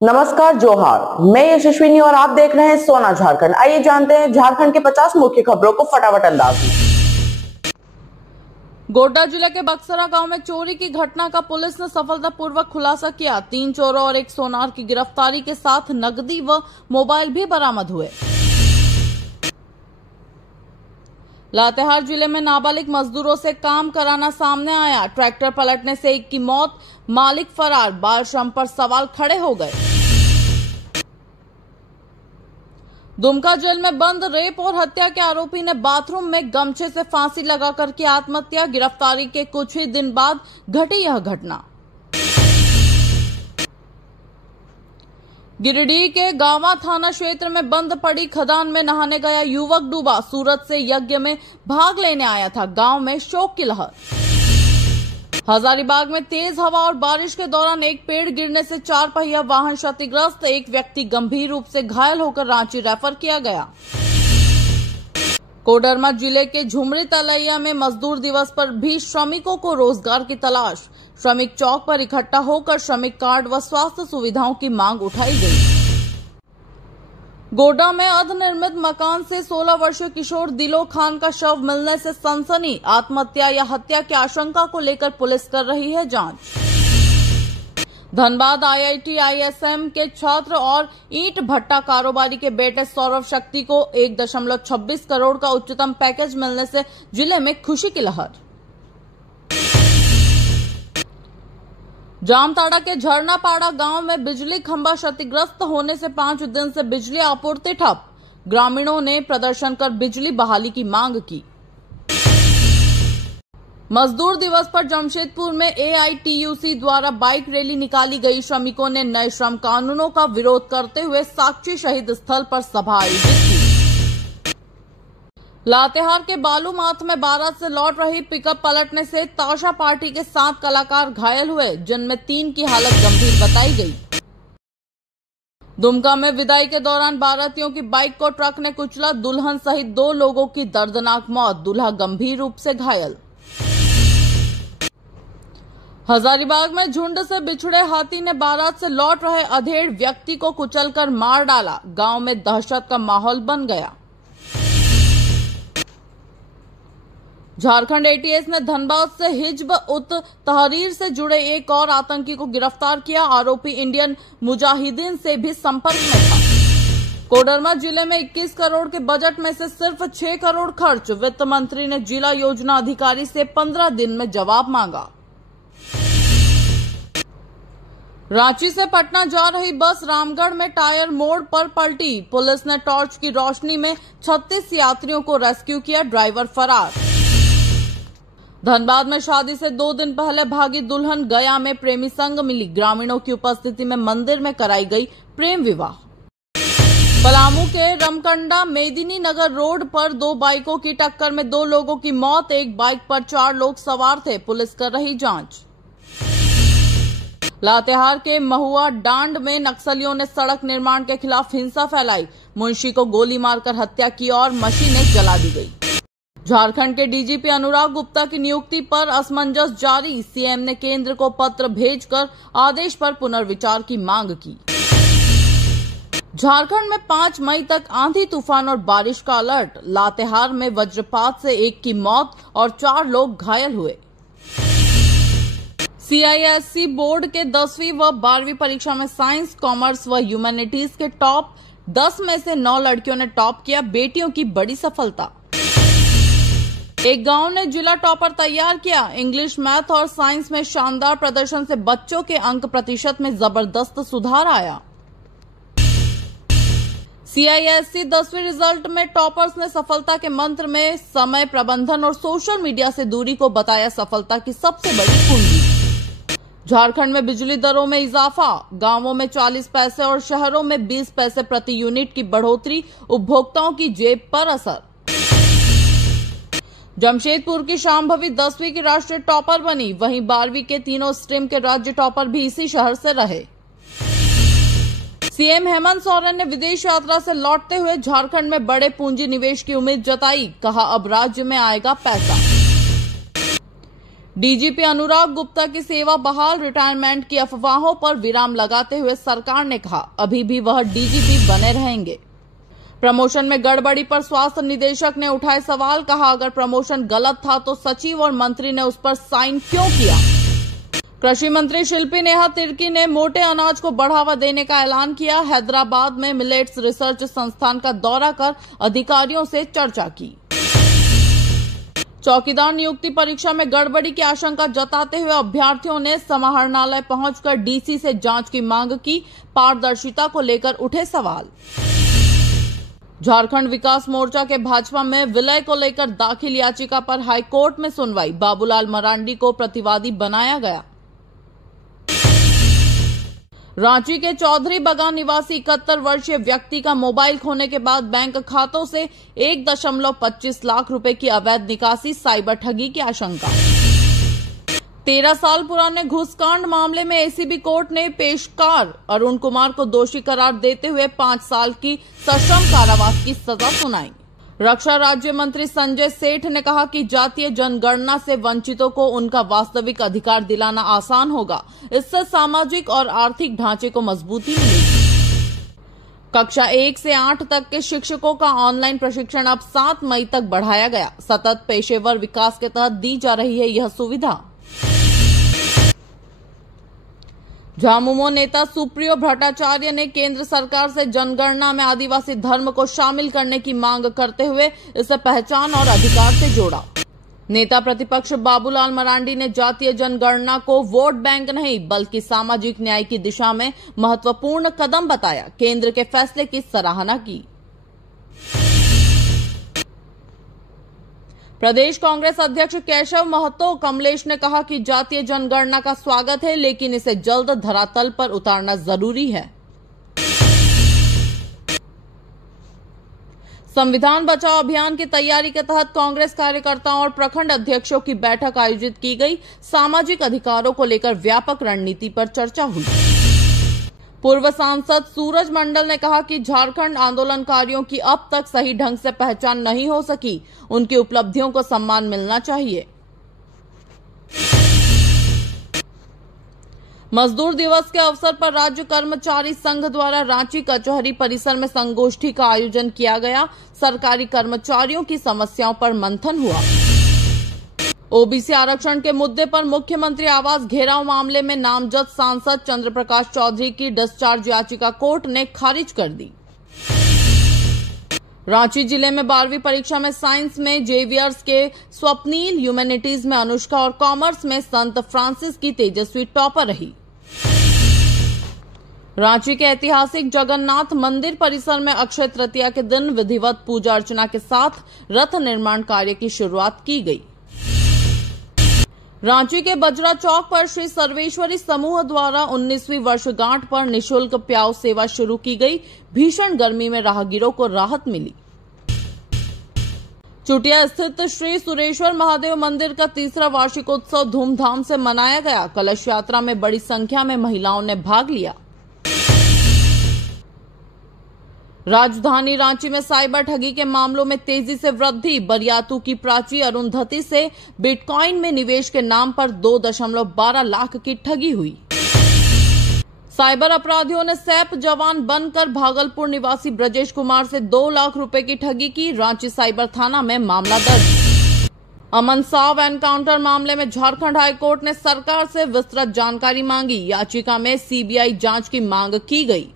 नमस्कार, जोहार। मैं यशस्विनी और आप देख रहे हैं सोना झारखंड। आइए जानते हैं झारखंड के 50 मुख्य खबरों को फटाफट अंदाज में। गोड्डा जिले के बक्सरा गांव में चोरी की घटना का पुलिस ने सफलतापूर्वक खुलासा किया। 3 चोरों और 1 सोनार की गिरफ्तारी के साथ नकदी व मोबाइल भी बरामद हुए। लातेहार जिले में नाबालिग मजदूरों से काम कराना सामने आया। ट्रैक्टर पलटने से एक की मौत, मालिक फरार। बाल श्रम पर सवाल खड़े हो गए। दुमका जेल में बंद रेप और हत्या के आरोपी ने बाथरूम में गमछे से फांसी लगाकर की आत्महत्या। गिरफ्तारी के कुछ ही दिन बाद घटी यह घटना। गिरिडीह के गावा थाना क्षेत्र में बंद पड़ी खदान में नहाने गया युवक डूबा। सूरत से यज्ञ में भाग लेने आया था। गांव में शोक की लहर। हजारीबाग में तेज हवा और बारिश के दौरान एक पेड़ गिरने से 4 पहिया वाहन क्षतिग्रस्त। एक व्यक्ति गंभीर रूप से घायल होकर रांची रेफर किया गया। कोडरमा जिले के झुमरी तलैया में मजदूर दिवस पर भी श्रमिकों को रोजगार की तलाश। श्रमिक चौक पर इकट्ठा होकर श्रमिक कार्ड व स्वास्थ्य सुविधाओं की मांग उठाई गई। गोड्डा में अर्धनिर्मित मकान से 16 वर्षीय किशोर दिलो खान का शव मिलने से सनसनी। आत्महत्या या हत्या की आशंका को लेकर पुलिस कर रही है जांच। धनबाद IIT ISM के छात्र और ईंट भट्टा कारोबारी के बेटे सौरभ शक्ति को 1.26 करोड़ का उच्चतम पैकेज मिलने से जिले में खुशी की लहर। जामताड़ा के झरनापाड़ा गांव में बिजली खंभा क्षतिग्रस्त होने से 5 दिन से बिजली आपूर्ति ठप। ग्रामीणों ने प्रदर्शन कर बिजली बहाली की मांग की। मजदूर दिवस पर जमशेदपुर में AITUC द्वारा बाइक रैली निकाली गई। श्रमिकों ने नए श्रम कानूनों का विरोध करते हुए साक्षी शहीद स्थल पर सभा आयोजित की। लातेहार के बालूमाथ में बारात से लौट रही पिकअप पलटने से ताशा पार्टी के 7 कलाकार घायल हुए, जिनमें 3 की हालत गंभीर बताई गई। दुमका में विदाई के दौरान बारातियों की बाइक को ट्रक ने कुचला। दुल्हन सहित 2 लोगों की दर्दनाक मौत, दूल्हा गंभीर रूप से घायल। हजारीबाग में झुंड से बिछड़े हाथी ने बारात से लौट रहे अधेड़ व्यक्ति को कुचलकर मार डाला। गांव में दहशत का माहौल बन गया। झारखंड ATS ने धनबाद से हिज्ब उत तहरीर से जुड़े एक और आतंकी को गिरफ्तार किया। आरोपी इंडियन मुजाहिदीन से भी संपर्क में था। कोडरमा जिले में 21 करोड़ के बजट में से सिर्फ 6 करोड़ खर्च। वित्त मंत्री ने जिला योजना अधिकारी से 15 दिन में जवाब मांगा। रांची से पटना जा रही बस रामगढ़ में टायर मोड़ पर पलटी। पुलिस ने टॉर्च की रोशनी में 36 यात्रियों को रेस्क्यू किया। ड्राइवर फरार। धनबाद में शादी से 2 दिन पहले भागी दुल्हन गया में प्रेमी संग मिली। ग्रामीणों की उपस्थिति में मंदिर में कराई गई प्रेम विवाह। पलामू के रमकंडा मेदिनी नगर रोड पर 2 बाइकों की टक्कर में 2 लोगों की मौत। एक बाइक पर 4 लोग सवार थे। पुलिस कर रही जांच। लातेहार के महुआ डांड में नक्सलियों ने सड़क निर्माण के खिलाफ हिंसा फैलाई। मुंशी को गोली मारकर हत्या की और मशीनें जला दी गई। झारखंड के DGP अनुराग गुप्ता की नियुक्ति पर असमंजस जारी। CM ने केंद्र को पत्र भेजकर आदेश पर पुनर्विचार की मांग की। झारखंड में 5 मई तक आंधी तूफान और बारिश का अलर्ट। लातेहार में वज्रपात से 1 की मौत और 4 लोग घायल हुए। CISC बोर्ड के 10वीं व 12वीं परीक्षा में साइंस, कॉमर्स व ह्यूमैनिटीज के टॉप 10 में से 9 लड़कियों ने टॉप किया। बेटियों की बड़ी सफलता। एक गांव ने जिला टॉपर तैयार किया। इंग्लिश, मैथ और साइंस में शानदार प्रदर्शन से बच्चों के अंक प्रतिशत में जबरदस्त सुधार आया। CISC 10वीं रिजल्ट में टॉपर्स ने सफलता के मंत्र में समय प्रबंधन और सोशल मीडिया से दूरी को बताया सफलता की सबसे बड़ी कुंजी। झारखंड में बिजली दरों में इजाफा। गांवों में 40 पैसे और शहरों में 20 पैसे प्रति यूनिट की बढ़ोतरी। उपभोक्ताओं की जेब पर असर। जमशेदपुर की शांभवी 10वीं की राष्ट्रीय टॉपर बनी। वहीं 12वीं के तीनों स्ट्रीम के राज्य टॉपर भी इसी शहर से रहे। CM हेमंत सोरेन ने विदेश यात्रा से लौटते हुए झारखंड में बड़े पूंजी निवेश की उम्मीद जताई। कहा, अब राज्य में आएगा पैसा। डीजीपी अनुराग गुप्ता की सेवा बहाल, रिटायरमेंट की अफवाहों पर विराम लगाते हुए सरकार ने कहा अभी भी वह डीजीपी बने रहेंगे। प्रमोशन में गड़बड़ी पर स्वास्थ्य निदेशक ने उठाए सवाल, कहा अगर प्रमोशन गलत था तो सचिव और मंत्री ने उस पर साइन क्यों किया। कृषि मंत्री शिल्पी नेहा तिर्की ने मोटे अनाज को बढ़ावा देने का ऐलान किया। हैदराबाद में मिलेट्स रिसर्च संस्थान का दौरा कर अधिकारियों से चर्चा की। चौकीदार नियुक्ति परीक्षा में गड़बड़ी की आशंका जताते हुए अभ्यर्थियों ने समाहरणालय पहुंचकर डीसी से जांच की मांग की। पारदर्शिता को लेकर उठे सवाल। झारखंड विकास मोर्चा के भाजपा में विलय को लेकर दाखिल याचिका पर हाईकोर्ट में सुनवाई। बाबूलाल मरांडी को प्रतिवादी बनाया गया। रांची के चौधरी बगान निवासी 71 वर्षीय व्यक्ति का मोबाइल खोने के बाद बैंक खातों से 1.25 लाख रुपए की अवैध निकासी, साइबर ठगी की आशंका। 13 साल पुराने घूसकांड मामले में एसीबी कोर्ट ने पेशकार अरुण कुमार को दोषी करार देते हुए 5 साल की सश्रम कारावास की सजा सुनाई। रक्षा राज्य मंत्री संजय सेठ ने कहा कि जातीय जनगणना से वंचितों को उनका वास्तविक अधिकार दिलाना आसान होगा। इससे सामाजिक और आर्थिक ढांचे को मजबूती मिलेगी। कक्षा 1 से 8 तक के शिक्षकों का ऑनलाइन प्रशिक्षण अब 7 मई तक बढ़ाया गया। सतत पेशेवर विकास के तहत दी जा रही है यह सुविधा। झामुमो नेता सुप्रियो भट्टाचार्य ने केंद्र सरकार से जनगणना में आदिवासी धर्म को शामिल करने की मांग करते हुए इसे पहचान और अधिकार से जोड़ा। नेता प्रतिपक्ष बाबूलाल मरांडी ने जातीय जनगणना को वोट बैंक नहीं बल्कि सामाजिक न्याय की दिशा में महत्वपूर्ण कदम बताया। केंद्र के फैसले की सराहना की। प्रदेश कांग्रेस अध्यक्ष केशव महतो कमलेश ने कहा कि जातीय जनगणना का स्वागत है, लेकिन इसे जल्द धरातल पर उतारना जरूरी है। संविधान बचाओ अभियान की तैयारी के तहत कांग्रेस कार्यकर्ताओं और प्रखंड अध्यक्षों की बैठक आयोजित की गई। सामाजिक अधिकारों को लेकर व्यापक रणनीति पर चर्चा हुई। पूर्व सांसद सूरज मंडल ने कहा कि झारखंड आंदोलनकारियों की अब तक सही ढंग से पहचान नहीं हो सकी। उनकी उपलब्धियों को सम्मान मिलना चाहिए। मजदूर दिवस के अवसर पर राज्य कर्मचारी संघ द्वारा रांची कचहरी परिसर में संगोष्ठी का आयोजन किया गया। सरकारी कर्मचारियों की समस्याओं पर मंथन हुआ। ओबीसी आरक्षण के मुद्दे पर मुख्यमंत्री आवास घेराव मामले में नामजद सांसद चंद्र प्रकाश चौधरी की डिस्चार्ज याचिका कोर्ट ने खारिज कर दी। रांची जिले में 12वीं परीक्षा में साइंस में जेवियर्स के स्वप्नील, ह्यूमैनिटीज में अनुष्का और कॉमर्स में संत फ्रांसिस की तेजस्वी टॉपर रही। रांची के ऐतिहासिक जगन्नाथ मंदिर परिसर में अक्षय तृतीया के दिन विधिवत पूजा अर्चना के साथ रथ निर्माण कार्य की शुरुआत की गई। रांची के बजरा चौक पर श्री सर्वेश्वरी समूह द्वारा 19वीं वर्षगांठ पर निःशुल्क प्याऊ सेवा शुरू की गई। भीषण गर्मी में राहगीरों को राहत मिली। चुटिया स्थित श्री सुरेश्वर महादेव मंदिर का 3रा वार्षिकोत्सव धूमधाम से मनाया गया। कलश यात्रा में बड़ी संख्या में महिलाओं ने भाग लिया। राजधानी रांची में साइबर ठगी के मामलों में तेजी से वृद्धि। बरियातू की प्राची अरुंधति से बिटकॉइन में निवेश के नाम पर 2.12 लाख की ठगी हुई। साइबर अपराधियों ने सैप जवान बनकर भागलपुर निवासी ब्रजेश कुमार से 2 लाख रुपए की ठगी की। रांची साइबर थाना में मामला दर्ज। अमन साव एनकाउंटर मामले में झारखंड हाईकोर्ट ने सरकार से विस्तृत जानकारी मांगी। याचिका में सीबीआई जांच की मांग की गई।